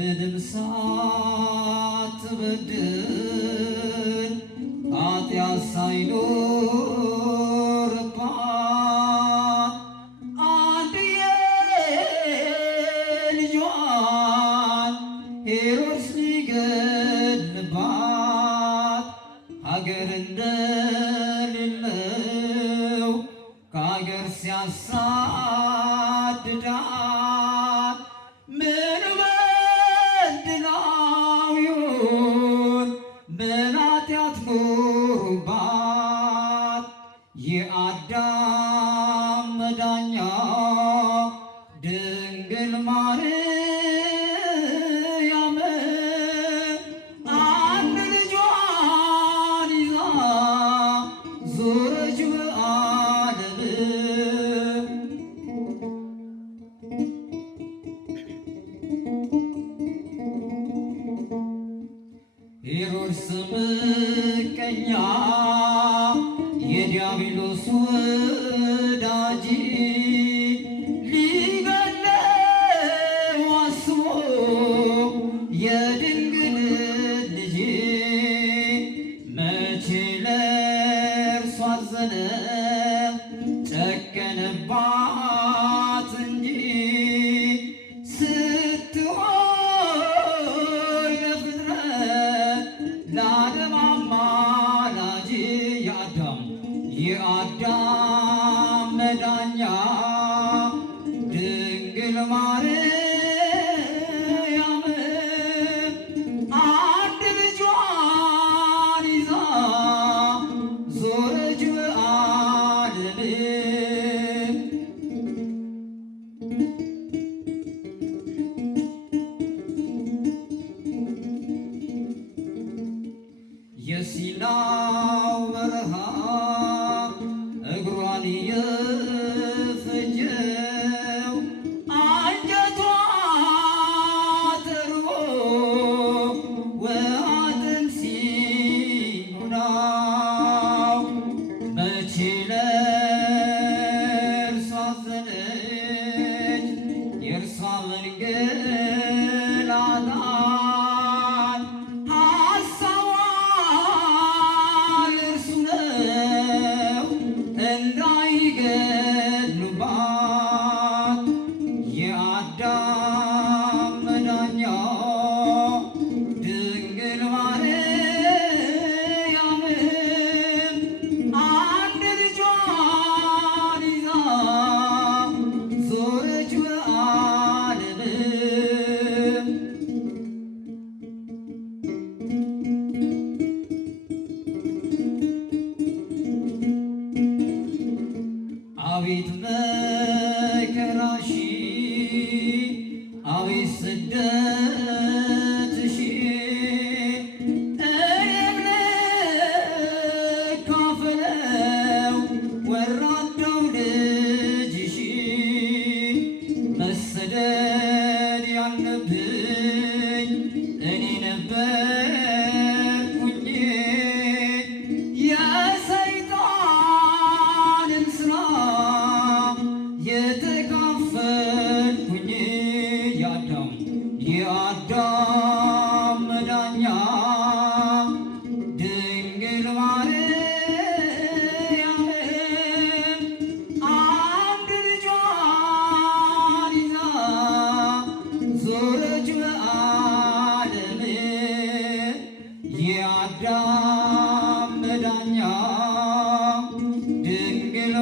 ምንም ሳትበድል ኃጢአት ሳይኖርባት አንድያ ልጇን ሄሮድስ ሊገድልባት ሀገር እንደሌለው ከሀገር ሲያሳድዳት ምን በድላው ይሆን ምን ኃጢአት ኖሮባት የአዳም መዳኛ ድንግል ማርያም አንድ ልጇን ይዛ ዞረች በዓለም። ሄሮድስ ምቀኛ የዲያብሎስ ወዳጅ ሊገድለው አስቦ የድንግል ልጅ መቼ ለእርሷ አዘነ ጨከነባት እንጂ ስትሆን ለፍጥረት ለዓለም አማላጅ የአዳም መዳኛ ድንግል ማርያም አንድ ልጇን ይዛ ዞረች በዓለም። የሲናው በረሃ እግሯን የፈጀው አንጀቷ ተርቦ ወአጥንት ሲሞላው መቼ ለእርሷ አዘነች የእርሷ መንገላታት ሐሳቧ ለእርሱ ነው እንዳይገድሉባት የአዳም መዳኛ ድንግል ማርያም አንድ ልጇን ይዛ ዞረች በዓለም። አቤት መከራሽ አቤት ስደትሽ እኔም ልካፈለው ወራዳው ልጅሽ መሰደድ ያለብኝ እኔ ነበርኩኝ የሰይጣንን ስራ የተካፈልኩኝ የአዳም መዳኛ ድንግል ማርያም አንድ ልጇን ይዛ ዞረች በዓለም። የአዳም መዳኛ ድንግል